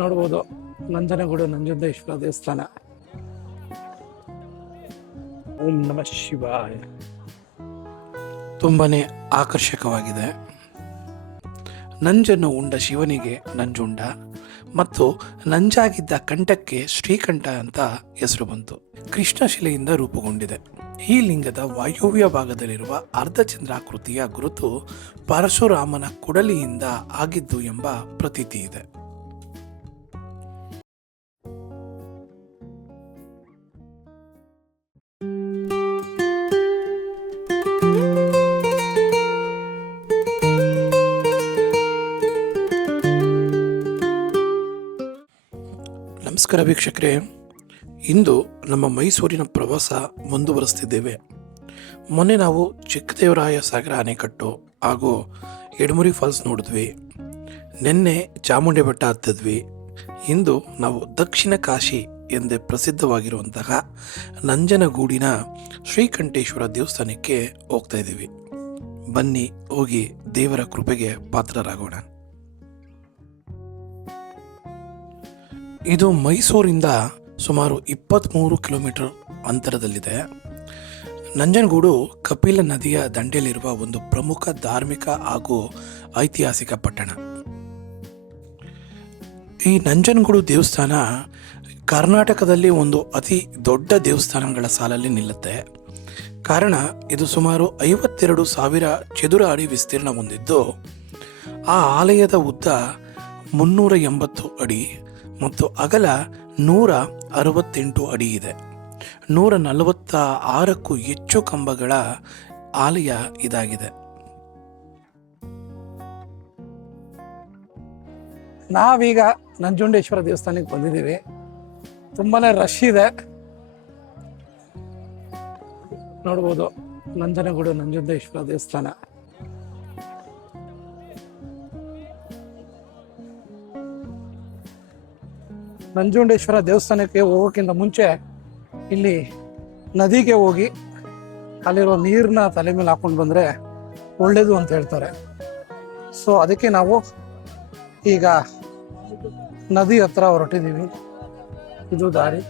ನೋಡ್ಬೋದು. ನಂಜನಗೂಡು ನಂಜುಂಡೇಶ್ವರ ದೇವಸ್ಥಾನ. ಓಂ ನಮಃ ಶಿವಾಯ. ತುಂಬನೇ ಆಕರ್ಷಕವಾಗಿದೆ. ನಂಜನ್ನು ಉಂಡ ಶಿವನಿಗೆ ನಂಜುಂಡ ಮತ್ತು ನಂಜಾಗಿದ್ದ ಕಂಠಕ್ಕೆ ಶ್ರೀಕಂಠ ಅಂತ ಹೆಸರು ಬಂತು. ಕೃಷ್ಣಶಿಲೆಯಿಂದ ರೂಪುಗೊಂಡಿದೆ. ಈ ಲಿಂಗದ ವಾಯುವ್ಯ ಭಾಗದಲ್ಲಿರುವ ಅರ್ಧಚಂದ್ರಾಕೃತಿಯ ಗುರುತು ಪರಶುರಾಮನ ಕೊಡಲಿಯಿಂದ ಆಗಿದ್ದು ಎಂಬ ಪ್ರತೀತಿ ಇದೆ. ನಮಸ್ಕಾರ ವೀಕ್ಷಕರೇ, ಇಂದು ನಮ್ಮ ಮೈಸೂರಿನ ಪ್ರವಾಸ ಮುಂದುವರಿಸ್ತಿದ್ದೇವೆ. ಮೊನ್ನೆ ನಾವು ಚಿಕ್ಕದೇವರಾಯ ಸಾಗರ ಅಣೆಕಟ್ಟು ಹಾಗೂ ಎಡಮುರಿ ಫಾಲ್ಸ್ ನೋಡಿದ್ವಿ. ನಿನ್ನೆ ಚಾಮುಂಡಿ ಬೆಟ್ಟ ಹತ್ತಿದ್ವಿ. ಇಂದು ನಾವು ದಕ್ಷಿಣ ಕಾಶಿ ಎಂದೇ ಪ್ರಸಿದ್ಧವಾಗಿರುವಂತಹ ನಂಜನಗೂಡಿನ ಶ್ರೀಕಂಠೇಶ್ವರ ದೇವಸ್ಥಾನಕ್ಕೆ ಹೋಗ್ತಾ ಇದ್ದೀವಿ. ಬನ್ನಿ ಹೋಗಿ ದೇವರ ಕೃಪೆಗೆ ಪಾತ್ರರಾಗೋಣ. ಇದು ಮೈಸೂರಿಂದ ಸುಮಾರು 23 ಕಿಲೋಮೀಟರ್ ಅಂತರದಲ್ಲಿದೆ. ನಂಜನಗೂಡು ಕಪಿಲ ನದಿಯ ದಂಡೆಯಲ್ಲಿರುವ ಒಂದು ಪ್ರಮುಖ ಧಾರ್ಮಿಕ ಹಾಗೂ ಐತಿಹಾಸಿಕ ಪಟ್ಟಣ. ಈ ನಂಜನಗೂಡು ದೇವಸ್ಥಾನ ಕರ್ನಾಟಕದಲ್ಲಿ ಒಂದು ಅತಿ ದೊಡ್ಡ ದೇವಸ್ಥಾನಗಳ ಸಾಲಲ್ಲಿ ನಿಲ್ಲುತ್ತೆ. ಕಾರಣ ಇದು ಸುಮಾರು 52,000 ಚದುರ ಅಡಿ ವಿಸ್ತೀರ್ಣ ಹೊಂದಿದ್ದು, ಆ ಆಲಯದ ಉದ್ದ 380 ಅಡಿ ಮತ್ತು ಅಗಲ 168 ಅಡಿ ಇದೆ. 146ಕ್ಕೂ ಹೆಚ್ಚು ಕಂಬಗಳ ಆಲಯ ಇದಾಗಿದೆ. ನಾವೀಗ ನಂಜುಂಡೇಶ್ವರ ದೇವಸ್ಥಾನಕ್ಕೆ ಬಂದಿದ್ದೀವಿ. ತುಂಬಾನೇ ರಶ್ ಇದೆ. ನೋಡ್ಬೋದು, ನಂಜನಗೂಡು ನಂಜುಂಡೇಶ್ವರ ದೇವಸ್ಥಾನ. ನಂಜುಂಡೇಶ್ವರ ದೇವಸ್ಥಾನಕ್ಕೆ ಹೋಗೋಕ್ಕಿಂತ ಮುಂಚೆ ಇಲ್ಲಿ ನದಿಗೆ ಹೋಗಿ ಅಲ್ಲಿರೋ ನೀರನ್ನ ತಲೆ ಮೇಲೆ ಹಾಕೊಂಡು ಬಂದರೆ ಒಳ್ಳೇದು ಅಂತ ಹೇಳ್ತಾರೆ. ಸೊ ಅದಕ್ಕೆ ನಾವು ಈಗ ನದಿ ಹತ್ರ ಹೊರಟಿದ್ದೀವಿ. ಇದು ದಾರಿ,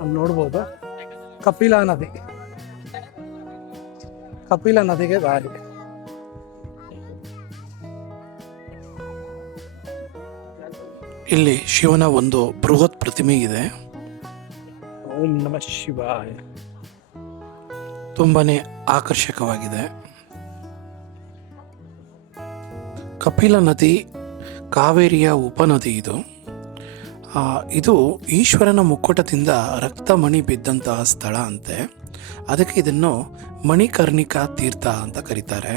ಅಲ್ಲಿ ನೋಡ್ಬೋದು ಕಪಿಲಾ ನದಿ. ಕಪಿಲಾ ನದಿಗೆ ದಾರಿ. ಇಲ್ಲಿ ಶಿವನ ಒಂದು ಬೃಹತ್ ಪ್ರತಿಮೆ ಇದೆ. ಓಂ ನಮಃ ಶಿವಾಯ. ತುಂಬಾನೇ ಆಕರ್ಷಕವಾಗಿದೆ. ಕಪಿಲ ನದಿ ಕಾವೇರಿಯ ಉಪನದಿ. ಇದು ಈಶ್ವರನ ಮುಕ್ಕುಟದಿಂದ ರಕ್ತಮಣಿ ಬಿದ್ದಂತಹ ಸ್ಥಳ ಅಂತೆ. ಅದಕ್ಕೆ ಇದನ್ನು ಮಣಿಕರ್ಣಿಕಾ ತೀರ್ಥ ಅಂತ ಕರೀತಾರೆ.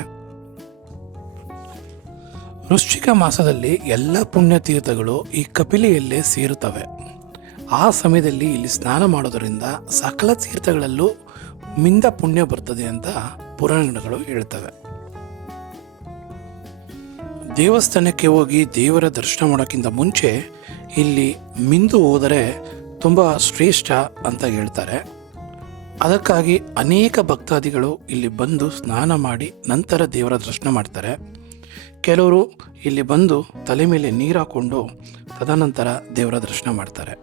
ವೃಶ್ಚಿಕ ಮಾಸದಲ್ಲಿ ಎಲ್ಲ ಪುಣ್ಯತೀರ್ಥಗಳು ಈ ಕಪಿಲೆಯಲ್ಲೇ ಸೇರುತ್ತವೆ. ಆ ಸಮಯದಲ್ಲಿ ಇಲ್ಲಿ ಸ್ನಾನ ಮಾಡೋದರಿಂದ ಸಕಲ ತೀರ್ಥಗಳಲ್ಲೂ ಮಿಂದ ಪುಣ್ಯ ಬರ್ತದೆ ಅಂತ ಪುರಾಣಗಳು ಹೇಳ್ತವೆ. ದೇವಸ್ಥಾನಕ್ಕೆ ಹೋಗಿ ದೇವರ ದರ್ಶನ ಮಾಡೋಕ್ಕಿಂತ ಮುಂಚೆ ಇಲ್ಲಿ ಮಿಂದು ಹೋದರೆ ತುಂಬ ಶ್ರೇಷ್ಠ ಅಂತ ಹೇಳ್ತಾರೆ. ಅದಕ್ಕಾಗಿ ಅನೇಕ ಭಕ್ತಾದಿಗಳು ಇಲ್ಲಿ ಬಂದು ಸ್ನಾನ ಮಾಡಿ ನಂತರ ದೇವರ ದರ್ಶನ ಮಾಡ್ತಾರೆ. ಕೆಲವರು ಇಲ್ಲಿ ಬಂದು ತಲೆ ಮೇಲೆ ನೀರು ಹಾಕ್ಕೊಂಡು ತದನಂತರ ದೇವರ ದರ್ಶನ ಮಾಡ್ತಾರೆ.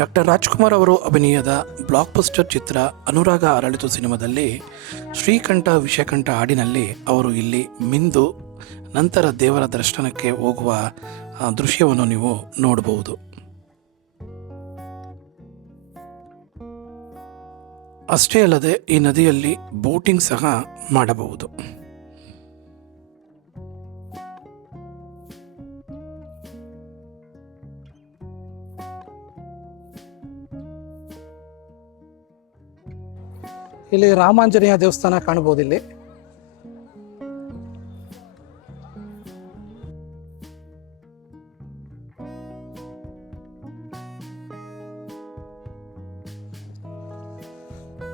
ಡಾಕ್ಟರ್ ರಾಜ್ಕುಮಾರ್ ಅವರು ಅಭಿನಯದ ಬ್ಲಾಕ್ ಬಸ್ಟರ್ ಚಿತ್ರ ಅನುರಾಗ ಅರಳಿತು ಸಿನಿಮಾದಲ್ಲಿ ಶ್ರೀಕಂಠ ವಿಷಕಂಠ ಹಾಡಿನಲ್ಲಿ ಅವರು ಇಲ್ಲಿ ಮಿಂದು ನಂತರ ದೇವರ ದರ್ಶನಕ್ಕೆ ಹೋಗುವ ದೃಶ್ಯವನ್ನು ನೀವು ನೋಡಬಹುದು. ಅಷ್ಟೇ ಅಲ್ಲದೆ ಈ ನದಿಯಲ್ಲಿ ಬೋಟಿಂಗ್ ಸಹ ಮಾಡಬಹುದು. ಇಲ್ಲಿ ರಾಮಾಂಜನೇಯ ದೇವಸ್ಥಾನ ಕಾಣಬಹುದು. ಇಲ್ಲಿ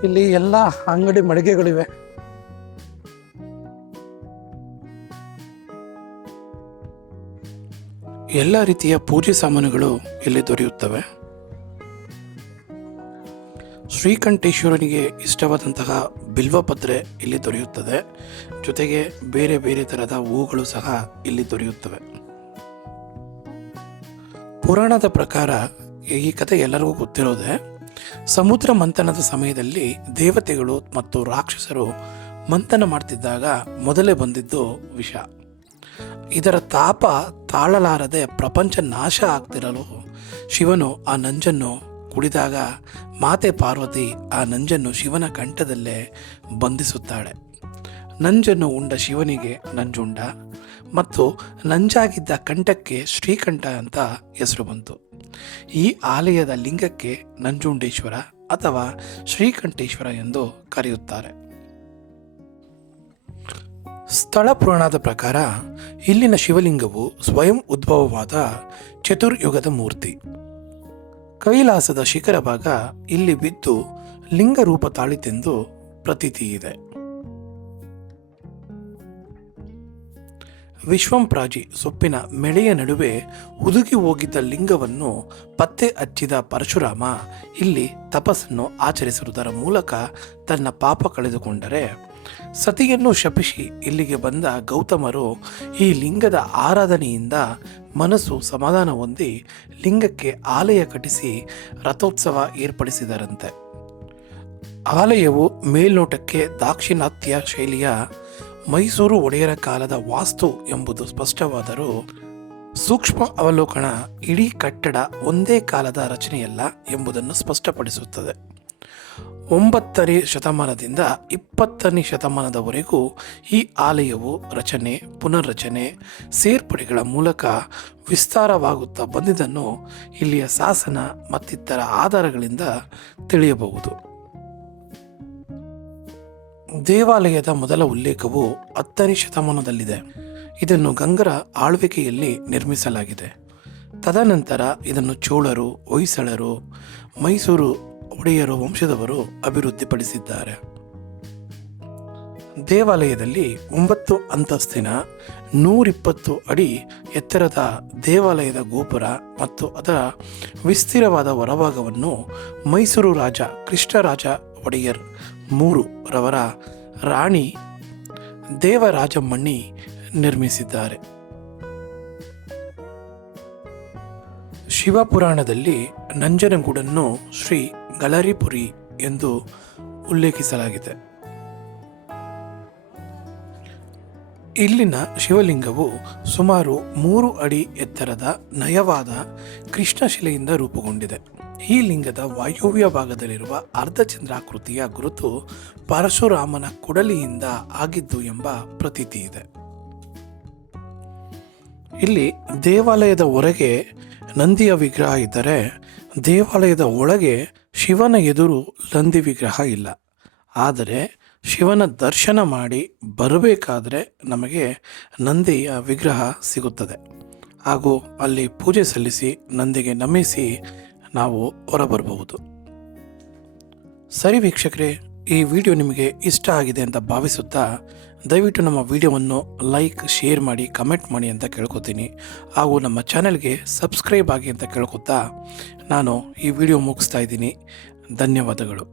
ಇಲ್ಲಿ ಎಲ್ಲ ಅಂಗಡಿ ಮಳಿಗೆಗಳಿವೆ. ಎಲ್ಲ ರೀತಿಯ ಪೂಜೆ ಸಾಮಾನುಗಳು ಇಲ್ಲಿ ದೊರೆಯುತ್ತವೆ. ಶ್ರೀಕಂಠೇಶ್ವರನಿಗೆ ಇಷ್ಟವಾದಂತಹ ಬಿಲ್ವಪತ್ರೆ ಇಲ್ಲಿ ದೊರೆಯುತ್ತದೆ. ಜೊತೆಗೆ ಬೇರೆ ಬೇರೆ ಥರದ ಹೂಗಳು ಸಹ ಇಲ್ಲಿ ದೊರೆಯುತ್ತವೆ. ಪುರಾಣದ ಪ್ರಕಾರ ಈ ಕಥೆ ಎಲ್ಲರಿಗೂ ಗೊತ್ತಿರೋದೆ. ಸಮುದ್ರ ಮಂಥನದ ಸಮಯದಲ್ಲಿ ದೇವತೆಗಳು ಮತ್ತು ರಾಕ್ಷಸರು ಮಂಥನ ಮಾಡ್ತಿದ್ದಾಗ ಮೊದಲೇ ಬಂದಿದ್ದು ವಿಷ. ಇದರ ತಾಪ ತಾಳಲಾರದೆ ಪ್ರಪಂಚ ನಾಶ ಆಗ್ತಿರಲು ಶಿವನು ಆ ನಂಜನ್ನು ಕುಡಿದಾಗ ಮಾತೆ ಪಾರ್ವತಿ ಆ ನಂಜನ್ನು ಶಿವನ ಕಂಠದಲ್ಲೇ ಬಂಧಿಸುತ್ತಾಳೆ. ನಂಜನ್ನು ಉಂಡ ಶಿವನಿಗೆ ನಂಜುಂಡ ಮತ್ತು ನಂಜಾಗಿದ್ದ ಕಂಠಕ್ಕೆ ಶ್ರೀಕಂಠ ಅಂತ ಹೆಸರು ಬಂತು. ಈ ಆಲಯದ ಲಿಂಗಕ್ಕೆ ನಂಜುಂಡೇಶ್ವರ ಅಥವಾ ಶ್ರೀಕಂಠೇಶ್ವರ ಎಂದು ಕರೆಯುತ್ತಾರೆ. ಸ್ಥಳ ಪುರಾಣದ ಪ್ರಕಾರ ಇಲ್ಲಿನ ಶಿವಲಿಂಗವು ಸ್ವಯಂ ಉದ್ಭವವಾದ ಚತುರ್ಯುಗದ ಮೂರ್ತಿ. ಕೈಲಾಸದ ಶಿಖರ ಭಾಗ ಇಲ್ಲಿ ಬಿದ್ದು ಲಿಂಗ ರೂಪ ತಾಳಿತೆಂದು ಪ್ರತೀತಿ ಇದೆ. ವಿಶ್ವಂಪ್ರಾಜಿ ಸೊಪ್ಪಿನ ಮೆಳೆಯ ನಡುವೆ ಹುದುಗಿ ಹೋಗಿದ್ದ ಲಿಂಗವನ್ನು ಪತ್ತೆ ಹಚ್ಚಿದ ಪರಶುರಾಮ ಇಲ್ಲಿ ತಪಸ್ಸನ್ನು ಆಚರಿಸುವುದರ ಮೂಲಕ ತನ್ನ ಪಾಪ ಕಳೆದುಕೊಂಡರೆ, ಸತಿಯನ್ನು ಶಪಿಸಿ ಇಲ್ಲಿಗೆ ಬಂದ ಗೌತಮರು ಈ ಲಿಂಗದ ಆರಾಧನೆಯಿಂದ ಮನಸ್ಸು ಸಮಾಧಾನ ಹೊಂದಿ ಲಿಂಗಕ್ಕೆ ಆಲಯ ಕಟ್ಟಿಸಿ ರಥೋತ್ಸವ ಏರ್ಪಡಿಸಿದರಂತೆ. ಆಲಯವು ಮೇಲ್ನೋಟಕ್ಕೆ ದಾಕ್ಷಿಣಾತ್ಯ ಶೈಲಿಯ ಮೈಸೂರು ಒಡೆಯರ ಕಾಲದ ವಾಸ್ತು ಎಂಬುದು ಸ್ಪಷ್ಟವಾದರೂ, ಸೂಕ್ಷ್ಮ ಅವಲೋಕನ ಇಡೀ ಕಟ್ಟಡ ಒಂದೇ ಕಾಲದ ರಚನೆಯಲ್ಲ ಎಂಬುದನ್ನು ಸ್ಪಷ್ಟಪಡಿಸುತ್ತದೆ. 9ನೇ ಶತಮಾನದಿಂದ 20ನೇ ಶತಮಾನದವರೆಗೂ ಈ ಆಲಯವು ರಚನೆ, ಪುನರ್ರಚನೆ, ಸೇರ್ಪಡೆಗಳ ಮೂಲಕ ವಿಸ್ತಾರವಾಗುತ್ತಾ ಬಂದಿದ್ದನ್ನು ಇಲ್ಲಿಯ ಶಾಸನ ಮತ್ತಿತರ ಆಧಾರಗಳಿಂದ ತಿಳಿಯಬಹುದು. ದೇವಾಲಯದ ಮೊದಲ ಉಲ್ಲೇಖವು 10ನೇ ಶತಮಾನದಲ್ಲಿದೆ. ಇದನ್ನು ಗಂಗರ ಆಳ್ವಿಕೆಯಲ್ಲಿ ನಿರ್ಮಿಸಲಾಗಿದೆ. ತದನಂತರ ಇದನ್ನು ಚೋಳರು, ಹೊಯ್ಸಳರು, ಮೈಸೂರು ಒಡೆಯರು ವಂಶದವರು ಅಭಿವೃದ್ಧಿಪಡಿಸಿದ್ದಾರೆ. ದೇವಾಲಯದಲ್ಲಿ 9 ಅಂತಸ್ತಿನ 120 ಅಡಿ ಎತ್ತರದ ದೇವಾಲಯದ ಗೋಪುರ ಮತ್ತು ಅದರ ವಿಸ್ತೀರವಾದ ಹೊರಭಾಗವನ್ನು ಮೈಸೂರು ರಾಜ ಕೃಷ್ಣರಾಜ ಒಡೆಯರ್ 3 ರವರ ರಾಣಿ ದೇವರಾಜಮ್ಮಣ್ಣಿ ನಿರ್ಮಿಸಿದ್ದಾರೆ. ಶಿವಪುರಾಣದಲ್ಲಿ ನಂಜನಗೂಡನ್ನು ಶ್ರೀ ಗಳರಿಪುರಿ ಎಂದು ಉಲ್ಲೇಖಿಸಲಾಗಿದೆ. ಇಲ್ಲಿನ ಶಿವಲಿಂಗವು ಸುಮಾರು 3 ಅಡಿ ಎತ್ತರದ ನಯವಾದ ಕೃಷ್ಣಶಿಲೆಯಿಂದ ರೂಪುಗೊಂಡಿದೆ. ಈ ಲಿಂಗದ ವಾಯುವ್ಯ ಭಾಗದಲ್ಲಿರುವ ಅರ್ಧಚಂದ್ರಾಕೃತಿಯ ಗುರುತು ಪರಶುರಾಮನ ಕೊಡಲಿಯಿಂದ ಆಗಿದ್ದು ಎಂಬ ಪ್ರತೀತಿ ಇದೆ. ಇಲ್ಲಿ ದೇವಾಲಯದ ಹೊರಗೆ ನಂದಿಯ ವಿಗ್ರಹ ಇದ್ದರೆ, ದೇವಾಲಯದ ಒಳಗೆ ಶಿವನ ಎದುರು ನಂದಿ ವಿಗ್ರಹ ಇಲ್ಲ. ಆದರೆ ಶಿವನ ದರ್ಶನ ಮಾಡಿ ಬರಬೇಕಾದ್ರೆ ನಮಗೆ ನಂದಿಯ ವಿಗ್ರಹ ಸಿಗುತ್ತದೆ ಹಾಗೂ ಅಲ್ಲಿ ಪೂಜೆ ಸಲ್ಲಿಸಿ ನಂದಿಗೆ ನಮಿಸಿ ನಾವು ಹೊರಬರಬಹುದು. ಸರಿ ವೀಕ್ಷಕರೇ, ಈ ವಿಡಿಯೋ ನಿಮಗೆ ಇಷ್ಟ ಆಗಿದೆ ಅಂತ ಭಾವಿಸುತ್ತಾ ದಯವಿಟ್ಟು ನಮ್ಮ ವಿಡಿಯೋವನ್ನು ಲೈಕ್, ಶೇರ್ ಮಾಡಿ, ಕಮೆಂಟ್ ಮಾಡಿ ಅಂತ ಕೇಳ್ಕೊತೀನಿ. ಹಾಗೂ ನಮ್ಮ ಚಾನೆಲ್ಗೆ ಸಬ್ಸ್ಕ್ರೈಬ್ ಆಗಿ ಅಂತ ಕೇಳ್ಕೊತಾ ನಾನು ಈ ವಿಡಿಯೋ ಮುಗಿಸ್ತಾ ಇದ್ದೀನಿ. ಧನ್ಯವಾದಗಳು.